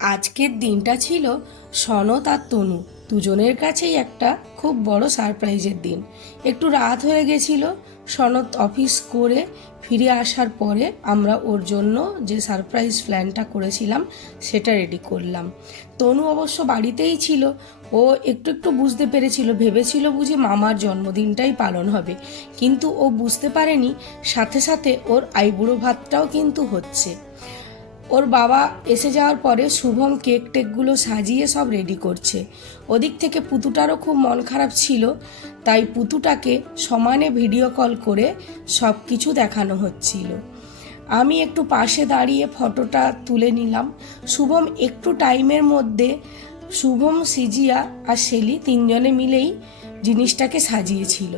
আজকের দিনটা ছিল সনত আর তনু দুজনের কাছেই একটা খুব বড় সারপ্রাইজের দিন। একটু রাত হয়ে গেছিল। সনত অফিস করে ফিরে আসার পরে আমরা ওর জন্য যে সারপ্রাইজ প্ল্যানটা করেছিলাম সেটা রেডি করলাম। তনু অবশ্য বাড়িতেই ছিল। ও একটু একটু বুঝতে পেরেছিল, ভেবেছিল বুঝি মামার জন্মদিনটাই পালন হবে, কিন্তু ও বুঝতে পারেনি সাথে সাথে ওর আইবুড়ো ভাতটাও কিন্তু হচ্ছে। ওর বাবা এসে যাওয়ার পরে শুভম কেক টেকগুলো সাজিয়ে সব রেডি করছে। ওদিক থেকে পুতুটারও খুব মন খারাপ ছিল, তাই পুতুটাকে সমানে ভিডিও কল করে সব কিছু দেখানো হচ্ছিল। আমি একটু পাশে দাঁড়িয়ে ফটোটা তুলে নিলাম। শুভম একটু টাইমের মধ্যে শুভম, সিজিয়া আর শেলি তিনজনে মিলেই জিনিসটাকে সাজিয়েছিল।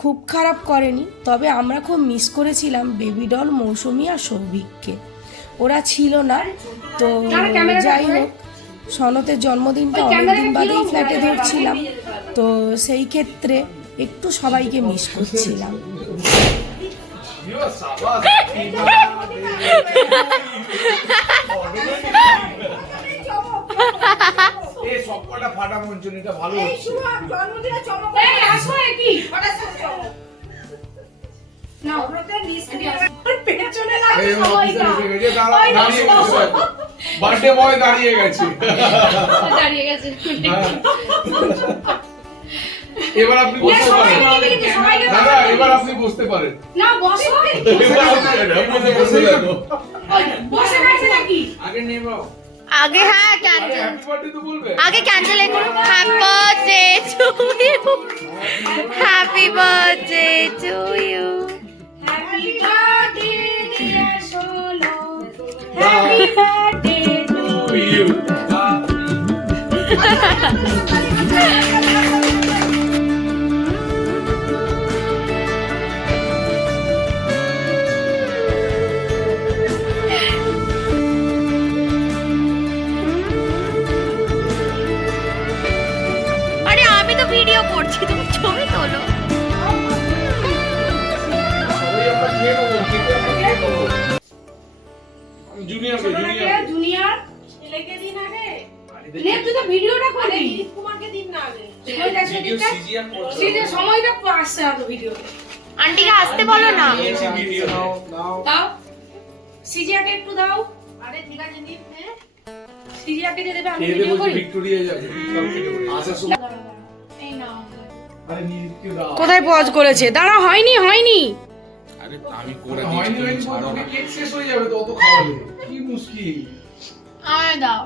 খুব খারাপ করেনি, তবে আমরা খুব মিস করেছিলাম বেবি ডল মৌসুমি আর সৌভিককে। ওরা ছিল না। তো যাই হোক, সনতের জন্মদিনটা অনেকদিন বাদেই ফ্ল্যাটে ধরছিলাম, তো সেই ক্ষেত্রে একটু সবাইকে মিস করছিলাম। বার্থডে বয় দাঁড়িয়ে গেছে। এবার আপনি বসতে পারেন দাদা, এবার আপনি বসতে পারেন। না বসো, বসে গেছে নাকি? আগে নেব, আগে হ্যাঁ ক্যান্ডেল, হ্যাপি বার্থডে তো বলবে। আগে ক্যান্ডেল এ করুন। Happy birthday to you, happy birthday to you, happy birthday dear সোনো, হ্যাপি বার্থডে টু ইউ। আরে আমি তো ভিডিও করছি, তুমি ছবি তোলো। জুনিয়র জুনিয়র ছেলেকে দিন আগে। নে তুই তো ভিডিওটা করবি। দিলীপ কুমারকে দিন না আগে। সেই সময়টা আসছে না তো ভিডিওতে। আন্টিকে আসতে বলো না। দাও সিজিয়াকে একটু দাও। আরে ঠিক আছে নিন নে। সিজিয়াকে দিয়ে দেবে, আমি ভিডিও করি। ভিক্টোরিয়া যাবে আসার সময়। এই নাও। আরে নিরীক্ষে দাও। কোথায় পজ করেছে? দাঁড়া, হয়নি। আরে আমি করে হয়নি দিচ্ছি, তুমি ছাড়ো না। কেক শেষ হয়ে যাবে তো, অত খাওয়ালে কি মুশকিল। আমায় দাও।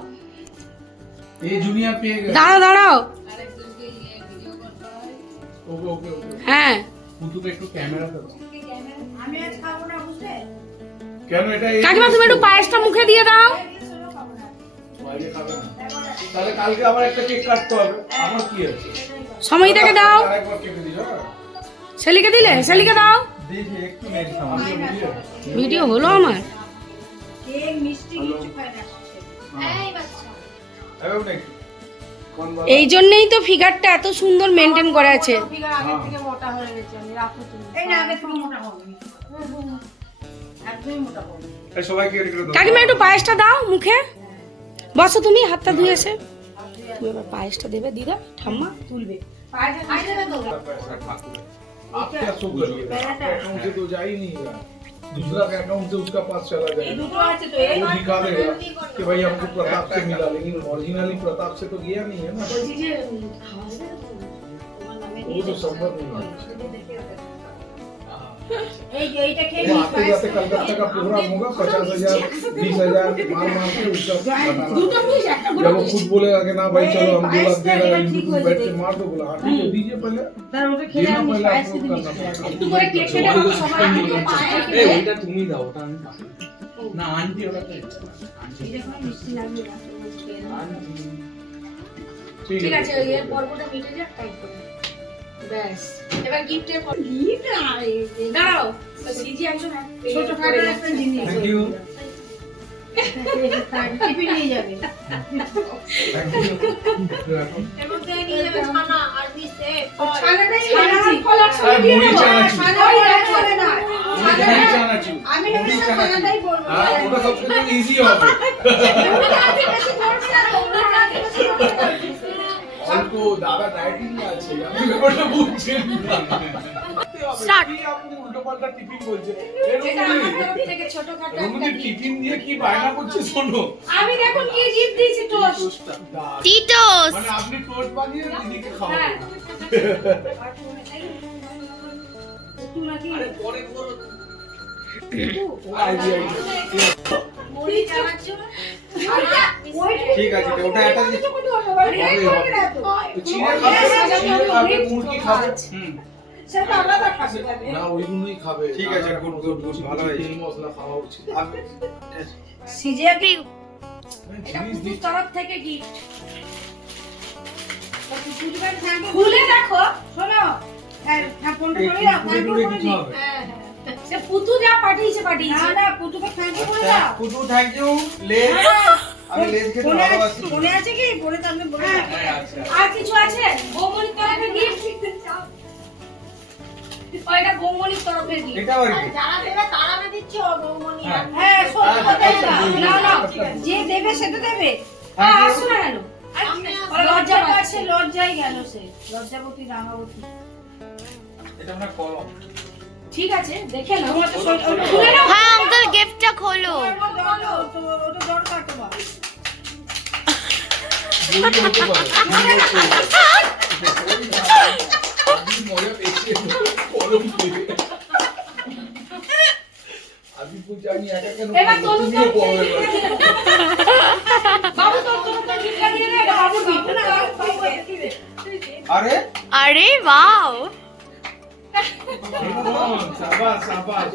এই জুনিয়র পেয়ে গেছে। দাঁড়াও। ওকে ওকে ওকে। হ্যাঁ, পুতুকে একটু ক্যামেরাতে দাও। আমি আজ খাবো না বুঝলে? কেন এটা কাকিমা তুমি একটু পায়েসটা মুখে দিয়ে দাও। বাইরে খাবে না? তাহলে কালকে আবার একটা কেক কাটতে হবে। আমার কি আছে? সময়টাকে দাও। আরেকবার কেটে দিও। শেলিকে দিলে? শেলিকে দাও। দেখি একটু নেক্সট আমি বুঝিয়ে। ভিডিও হলো আমার। কেক মিষ্টি কিছু খায় না। এই বাচ্চা। এবার একটু কোন বল। এই জন্যই তো ফিগারটা এত সুন্দর মেনটেন করা আছে। ফিগার আগে থেকে মোটা হয়ে গেছে, আমি রাখো তুমি। এই না আগে থেকে মোটা হবে। একদমই মোটা হবে। এই সবাইকে রেডি করে দাও। কাকিমা একটু পায়েসটা দাও মুখে। বসো, তুমি হাতটা ধুয়ে এসে তুমি এবার পায়েসটা দেবে। দিদা ঠাম্মা তুলবে। পায়ে খাই দেবে তো। आप क्या शो करिए? आपके अकाउंट से तो जा ही नहीं रहा, दूसरा का अकाउंट से उसका पास चला এই जाएगा। দুটো আছে তো এই वो दिखा देगा कि भाई हमको प्रताप से मिला, लेकिन ओरिजिनली प्रताप से तो गया नहीं है ना। বলছি যে খাওয়া যাবে তো? তোমার নামে वो तो संभव नहीं है। এই যে এইটা খেয়ে वो आते जाते कलकत्ता का प्रोग्राम होगा, 50,000 20,000 मार मार के उसका बताना। দুটো পিস একটা जब वो खुद बोलेगा कि ना भाई चलो हम 2 लाख दे रहे हैं, बैठ के मार दो, बोला हाँ ठीक है दीजिए पहले, তার ওটা খেলে देना আমি पहले পায়েস आपको খেতে करना মিষ্টি पड़ेगा। একটু করে কেক কেটে আমাকে সবাই একটু পায়ে এই খেয়ে ওইটা তুমি দাও, ওটা আমি পাবো না। আন্টি ওটা তো আন্টি দেখো মিষ্টি লাগবে না ठीक ঠিক है আছে এর পর্বটা মিটে যাক টাইপ করে ব্যাস এবার গিফটের পর গিফট দাঁড়াও সিজি একজন ছোট খাটো একটা জিনিস थैंक यू টিফিন নিয়ে যাবে थैंक यू। এর মধ্যে নিয়ে যাবে ছানা আর বিস্কুট ছানাটাই ছানা এনেছি। কলার আর মুড়ি চানাচুর। ছানাটা চলে না। মুড়ি চানাচুর। আমি মুড়ি ভেবেছিলাম চানাচুর। ছানাটাই বলবো। হ্যাঁ, ওটা সবথেকে ইজি হবে। আমি বেশি তো দাদা ডায়েটিং আছে আমি ব্যাপারটা বুঝছি Start. কি আপনি উল্টোপাল্টা টিফিন বলছেন এটা আমার তরফ থেকে ছোটখাটো একটা রুমুদি gift। টিফিন দিয়ে কি বায়না করছে শোনো আমি দেখুন কি গিফট দিয়েছি টোস্ট। টিটোস। মানে আপনি টোস্ট বানিয়ে দিদিকে হ্যাঁ। খাওয়াবেন আরে পরে করো মুড়ি চানাচুর। ঠিক আছে তো ওটা একটা দিচ্ছি। চিড়ে খাবে মুরগি খাবে হুম সেটা আলাদা খাবে না ওইগুলোই খাবে ঠিক আছে, good, good, good, ভালো হয়েছে। তেল মশলা খাওয়া উচিত সিজে এটা জিনিস পুতুর দিচ্ছি তরফ থেকে গিফট। খুলে দেখো। শোনো হ্যাঁ ফোনটা এই করে দাও কুড়কুড়ে টুড়ে কিছু হবে? হ্যাঁ, সে পুতু যা পাঠিয়েছে না পাঠিয়েছে। না পুতুকে থ্যাংক ইউ করে আচ্ছা, দাও কুটু থ্যাংক ইউ লেজ আমি লেজ খেতে ফোনে ভালোবাসি ফোনে আছে কি ফোনে তো আমি বলে দাও হ্যাঁ আচ্ছা আর কিছু আছে? বৌমনির তরফে গিফট। ওইটা বৌমনির তরফে গিফট। এটা আর কি যারা দেবে তারা না দিচ্ছ বৌমনি হ্যাঁ। হ্যাঁ সত্যি কথা এটা না, না না, যে দেবে সেটা দেবে Thank you. আসো না কেন? লজ্জা পাচ্ছে লজ্জাই গেল সে লজ্জাবতী রাঙাবতী এটা মানে কলম ঠিক আছে দেখে নাও। তোমার তো ওটা খুলে নাও। হ্যাঁ আঙ্কেল গিফটটা খোলো। ওটা দরকার তোমার মুরগি হতে পারে আমি মজা পেয়েছি কলম দিয়ে আমি বুঝি আমি একা কেন এবার করবো? তনু তুমিও তো- করো এবার। বাবু তোর তো গিফটটা দিয়ে দে, এটা বাবুর gift। আরে আরে ওয়াও। সাবাস সাবাস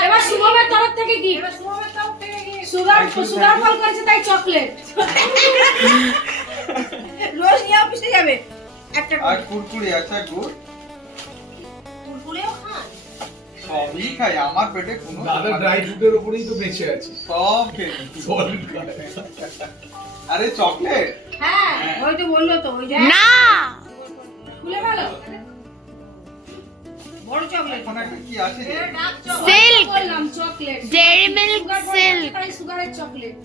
এবার শুভমের তরফ থেকে গিফট। সুগার ফল করেছে তাই চকলেট। রোজ নিয়ে অফিসে যাবে একটা আর কুরকুরি আচ্ছা গুড কুরকুরেও খান সবই খাই আমার পেটে কোনো দাদা ড্রাই ফ্রুটের উপরেই তো বেঁচে আছে সব খেয়ে নিই। সলিড খায় আরে চকলেট হ্যাঁ ওই তো বললো তো ওই যে না খুলে ভালো। বড় চকলেট এখন একটা কি আছে রে? সিল্ক বললাম chocolate. Dairy milk sugar silk. তাই সুগারের চকলেট।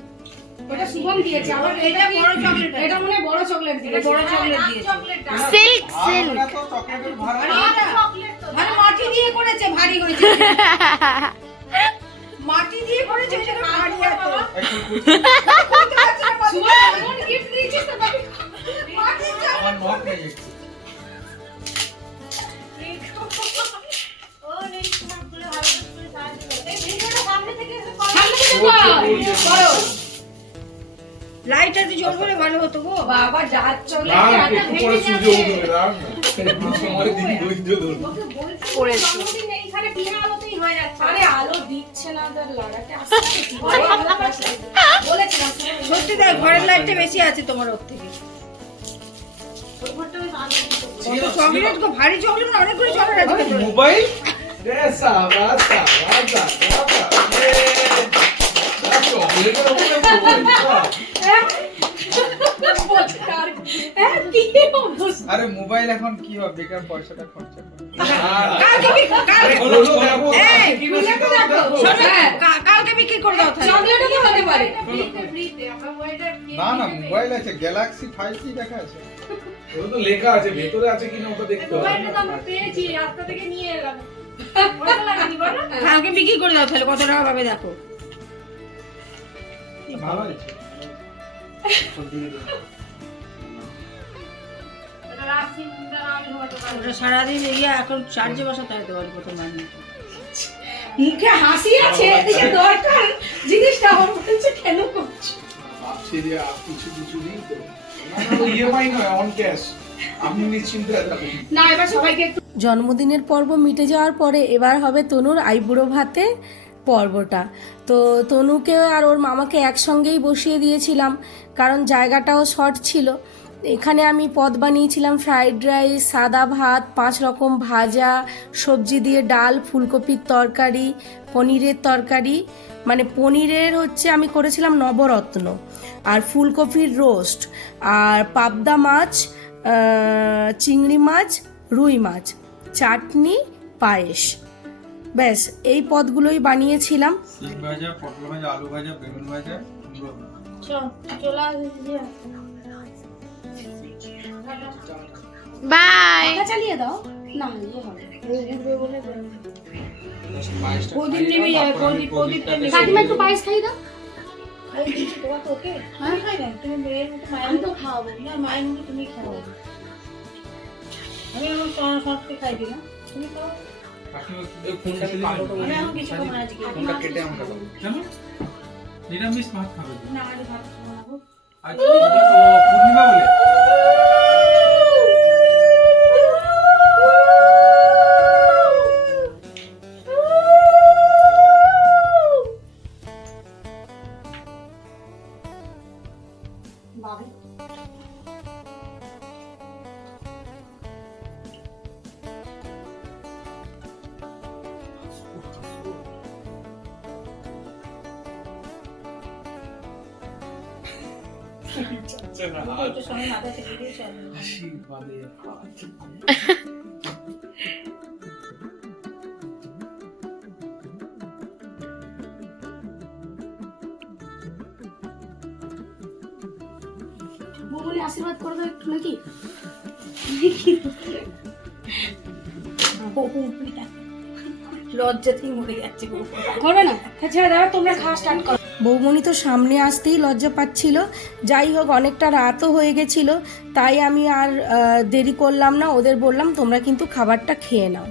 ওটা শুভম দিয়েছে। আবার এটা বড় চকলেট এটা মনে হয় বড় চকলেট দিয়েছে। বড় চকলেট দিয়েছে সিল্ক আর সিল্ক। ওরা তো চকলেটের ভাড়া মানে মাটি দিয়ে করেছে ভারী হয়েছে মাটি দিয়ে করেছে সেটা ভারী এত শুভম এমন gift দিয়েছিস তো ভাবি। আমার নখ নেই একটু। সামনে থেকে করো। লাইটটা একটু জোর করে ভালো হতো গো বাবা যা চকলেট না হাতে একটু ভেঙে পরে যাবে। সূর্য উঠবে রাম একটু সময় দিন ধৈর্য ধরুন করেছি। এখানে বিনা আলোতেই হয়ে যাচ্ছে। আরে আলো দিচ্ছে না তার লাগাতে আসছে। বলেছিলাম সত্যি তাই ঘরের লাইটটা বেশি আছে তোমার ওর থেকে কত চকলেট গো ভারী চকলেট না অনেকগুলো চকলেট আছে ভেতরে। মোবাইল রে সাবাস সাবাস সাবাস চকলেটের উপরে আরে মোবাইল এখন কি হবে বেকার পয়সাটা খরচা করে কালকে এই, শোনো, কালকে বিক্রি করে দাও তাহলে চকলেটও তো হতে পারে। না না মোবাইল আছে গ্যালাক্সি 5G দেখা আছে ওটা তো লেখা আছে ভেতরে আছে কিনা ওটা দেখতে হবে মোবাইলটা তো আমরা পেয়েছি রাস্তা থেকে নিয়ে এলাম। ভালো লাগেনি বলো? কালকে বিক্রি করে দাও তাহলে কত টাকা পাবে দেখো ভালো আছে ওটা সারাদিন এগিয়ে এখন চার্জে বসাতে হতে পারে প্রথম মাইনে মুখে হাসি আছে এদিকে দরকার জিনিসটা আমার বলছে কেন করছো? ভাবছি যে আর কিছু কিছু দিই তো ইএমআই নয় অন ক্যাশ আপনি নিশ্চিন্তে থাকুন না এবার সবাইকে একটু জন্মদিনের পর্ব মিটে যাওয়ার পরে এবার হবে তনুর আইবুড়ো ভাতে পর্বটা। তো তনুকে আর ওর মামাকে একসঙ্গেই বসিয়ে দিয়েছিলাম কারণ জায়গাটাও শর্ট ছিল। এখানে আমি পদ বানিয়েছিলাম ফ্রাইড রাইস, সাদা ভাত, 5 রকম ভাজা, সবজি দিয়ে ডাল, ফুলকপির তরকারি, পনিরের তরকারি, মানে পনিরের হচ্ছে আমি করেছিলাম নবরত্ন, আর ফুলকপির রোস্ট, আর পাবদা মাছ, চিংড়ি মাছ, রুই মাছ, চাটনি, পায়েস। ব্যাস এই পদগুলোই বানিয়েছিলাম। সিম ভাজা পটল ভাজা আলু ভাজা বেগুন ভাজা কুমড়ো ভাজা। বাই। পাখা চালিয়ে দাও না ইয়ে হবে ও উঠবে বলে প্রদীপ নেমে যাবে প্রদীপ নেমে কাকিমা একটু পায়েস খাই দাও খাই দিচ্ছি তোমার তো ওকে আমি খাই না তুমি মেয়ের মতো মায়ের তো খাওয়াবো না মায়ের মতো তুমি খাওয়াবো আমি আমার সবকে খাই দিই না তুমি খাও এই ফোনটা দিলে আমি এখন কিছু খাবো না আজকে ফোনটা কেটে আমাকে দাও। কেন? নিরামিষ ভাত খাবে। না আজ ভাত খাবো আজ পূর্ণিমা বলে। বাবু একটু সময় মাথা থেকে দিয়েছে আশীর্বাদে বৌমনি আশীর্বাদ করে দাও একটু নাকি লজ্জাতেই মরে যাচ্ছে করবে না ছেড়ে দাও তোমরা খাওয়া স্টার্ট করো বৌমণি তো সামনে আসতেই লজ্জা পাচ্ছিল। যাই হোক অনেকটা রাতও হয়ে গেছিল, তাই আমি আর দেরি করলাম না, ওদের বললাম তোমরা কিন্তু খাবারটা খেয়ে নাও।